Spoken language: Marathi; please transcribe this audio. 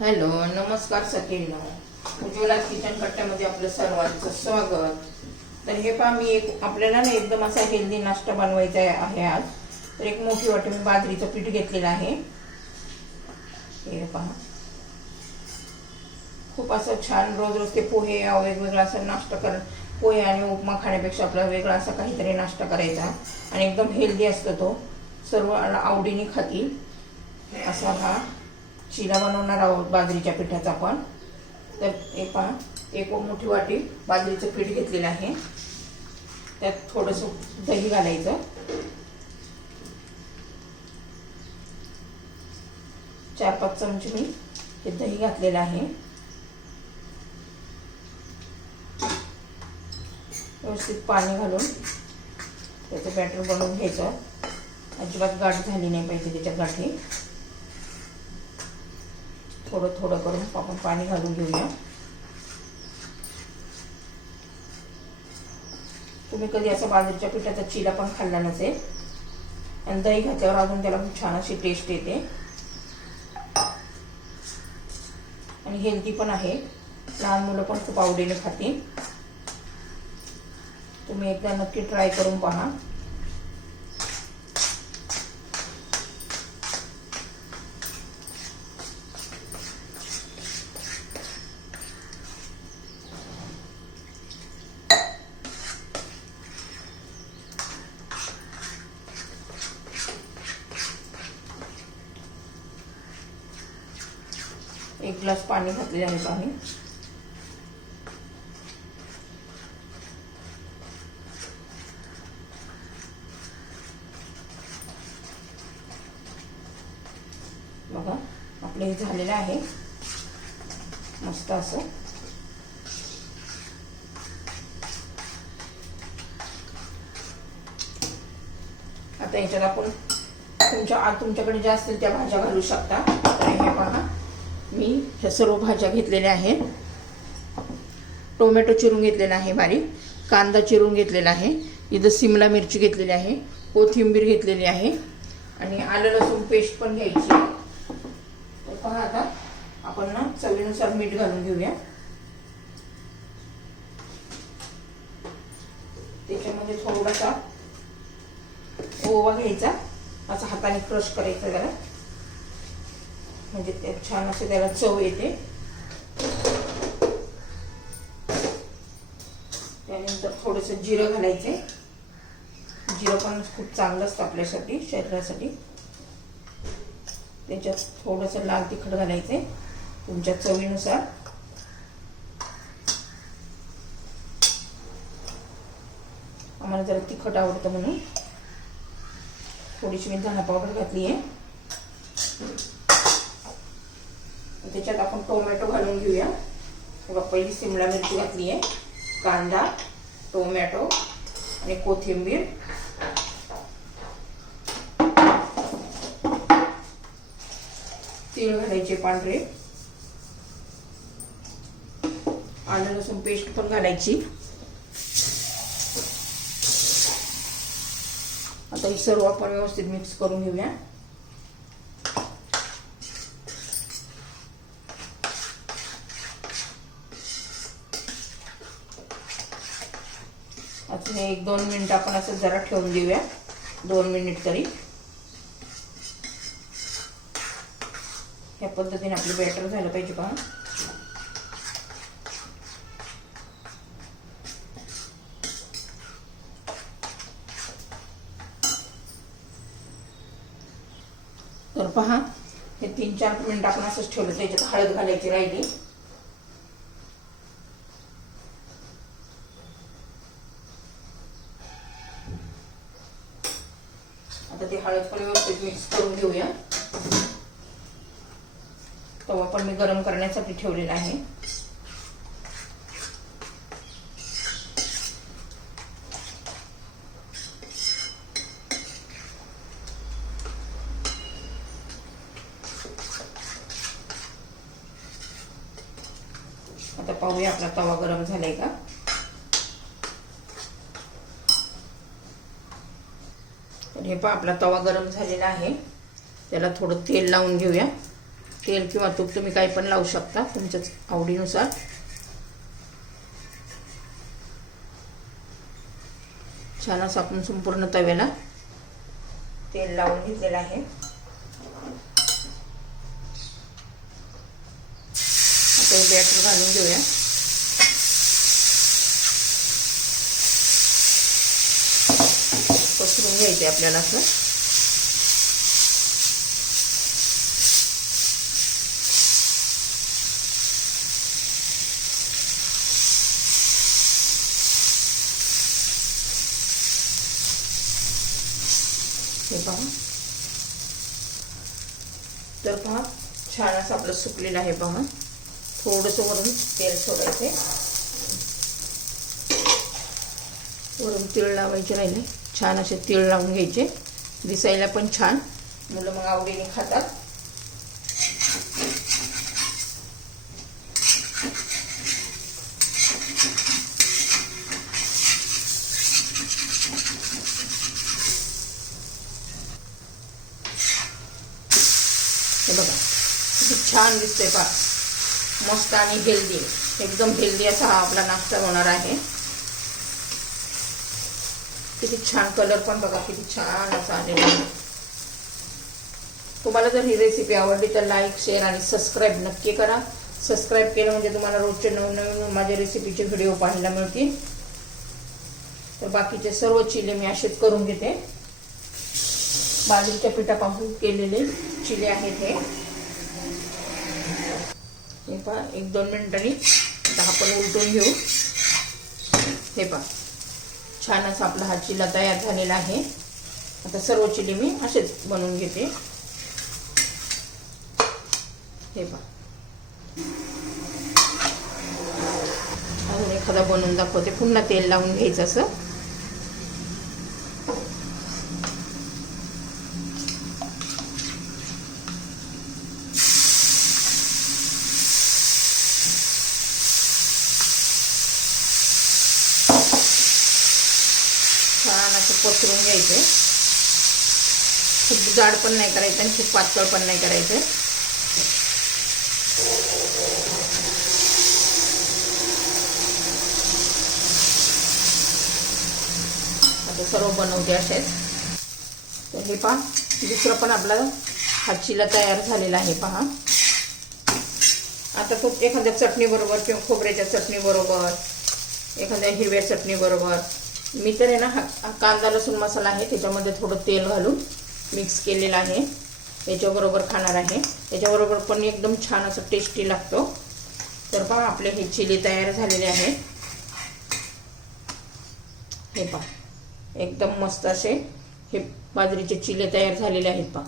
हॅलो नमस्कार सगळ्यांना उज्ज्वला किचन कट्ट्यामध्ये आपलं सर्वांचं स्वागत. तर हे पहा मी एक आपल्याला ना एकदम असा हेल्दी नाश्ता बनवायचा आहे आज. तर एक मोठी वाटी मी बाजरीचं पीठ घेतलेलं आहे. हे पहा. खूप असं छान रोज रोज ते पोहे वेगवेगळा असं नाश्ता कर पोहे आणि उपमा खाण्यापेक्षा आपला वेगळा असा काहीतरी नाश्ता करायचा. आणि एकदम हेल्दी असतो तो. सर्व आवडीने खातील. असा हा शिरा बनवणार आहोत बाजरीच्या पिठाचा आपण तर हे पहा एक मोठी वाटी बाजरीचं पीठ घेतलेलं आहे. त्यात थोडंसं दही घालायचं. चार पाच चमचे मी हे दही घातलेलं आहे. व्यवस्थित पाणी घालून त्याचं बॅटर बनवून घ्यायचं. अजिबात गाठ झाली नाही पाहिजे त्याच्या गाठी. थोडं थोडं करून आपण पाणी घालून घेऊया. तुम्ही कधी असं बाजरीच्या पिठाचा चिला पण खाल्ला नसेल आणि दही घातल्यावर अजून त्याला खूप छान अशी टेस्ट येते. आणि हेल्दी पण आहे. लहान मुलं पण खूप आवडीने खातील. तुम्ही एकदा नक्की ट्राय करून पहा. एक ग्लास पाणी घातलेले आहे पाणी बघा आपलं हे झालेलं आहे. मस्त असं. आता याच्यात आपण तुमच्या तुमच्याकडे ज्या असतील त्या भाज्या घालू शकता. तर हे पहा मी ह्या सर्व भाज्या घेतलेल्या आहेत. टोमॅटो चिरून घेतलेला आहे बारीक. कांदा चिरून घेतलेला आहे. इथं सिमला मिरची घेतलेली आहे. कोथिंबीर घेतलेली आहे. आणि आलं लसूण पेस्ट पण घ्यायची. तर पहा आता आपण ना चवीनुसार मीठ घालून घेऊया. त्याच्यामध्ये थोडासा ओवा घ्यायचा. असा हाताने क्रश करायचा जरा. म्हणजे ते छान असे त्याला चव येते. त्यानंतर थोडंसं जिरं घालायचे. जिरं पण खूप चांगलं असतं आपल्यासाठी शरीरासाठी. त्याच्यात थोडंसं लाल तिखट घालायचे तुमच्या चवीनुसार. आम्हाला जरा तिखट आवडतं म्हणून. थोडीशी मी धना पावडर घातली आहे त्याच्यात आपण टोमॅटो घालून घेऊया. बघा पहिली सिमला मिरची घातली आहे. कांदा टोमॅटो आणि कोथिंबीर. तीळ घालायचे पांढरे. आलं लसूण पेस्ट पण घालायची. आता ही सर्व आपण व्यवस्थित मिक्स करून घेऊया आता हे एक दोन मिनिट आपण असं जरा ठेवून देऊया दोन मिनिट तरी. ह्या पद्धतीने आपलं बॅटर झालं पाहिजे पहा. तर पहा हे तीन चार मिनिट आपण असंच ठेवलं त्याच्यात हळद घालायची राहिली. आता ते हळद पण व्यवस्थित मिक्स करून घेऊया. तवा पण मी गरम करण्यासाठी ठेवलेला आहे. आता पाहूया आपला तवा गरम झालाय का? तर हे पहा आपला तवा गरम झालेला आहे. त्याला थोडं तेल लावून घेऊया. तेल किंवा तूप तुम्ही काही पण लावू शकता तुमच्याच आवडीनुसार. छान असं आपण संपूर्ण तव्याला तेल लावून घेतलेलं आहे. आता हे बॅटर घालून घेऊया. पसरून घ्यायचे आपल्याला असं. हे पहा. तर पहा छान असं आपलं सुकलेलं आहे पहा. थोडंसं वरून तेल सोडायचे वरून तीळ लावायचे राहिले. छान असे तीळ लावून घ्यायचे. दिसायला पण छान. मुलं मग आवडीने खातात. हे बघा किती छान दिसते पा मस्त आणि हेल्दी एकदम हेल्दी असा हा आपला नाश्ता होणार आहे. किती छान कलर पण बघा किती छान असा आलेला तुम्हाला जर ही रेसिपी आवडली तर लाईक शेअर आणि सबस्क्राईब नक्की करा. सबस्क्राईब केलं म्हणजे तुम्हाला रोजचे नवनवीन माझ्या रेसिपीचे व्हिडिओ पाहायला मिळतील. तर बाकीचे सर्व चिले मी असेच करून घेते. बाजरीच्या पिठापासून केलेले चिले आहेत हे. हे पहा एक दोन मिनिटांनी आता आपण उलटून घेऊ. हे पहा. छान आपला हा चिला तयार झालेला आहे. आता सर्व चिली मी असेच बनवून घेते. हे पहा. अजून एखादा बनवून दाखवते. पुन्हा तेल लावून घ्यायचं असं छान असं पसरून घ्यायचे. खूप जाड पण नाही करायचं आणि खूप पातळ पण नाही करायचं. आता सर्व बनवते असेच. तर हे पहा दुसरं पण आपला हा चिला तयार झालेला आहे पहा. आता तो एखाद्या चटणी बरोबर किंवा खोबऱ्याच्या चटणी बरोबर एखाद्या हिरव्या चटणी बरोबर मी तर आहे ना हा कांदा लसूण मसाला आहे त्याच्यामध्ये थोडं तेल घालून मिक्स केलेलं आहे. याच्याबरोबर खाणार आहे. त्याच्याबरोबर पण एकदम छान असं टेस्टी लागतो. तर पहा आपले हे चिली तयार झालेले आहेत. हे पहा एकदम मस्त असे हे बाजरीचे चिले तयार झालेले आहेत पहा.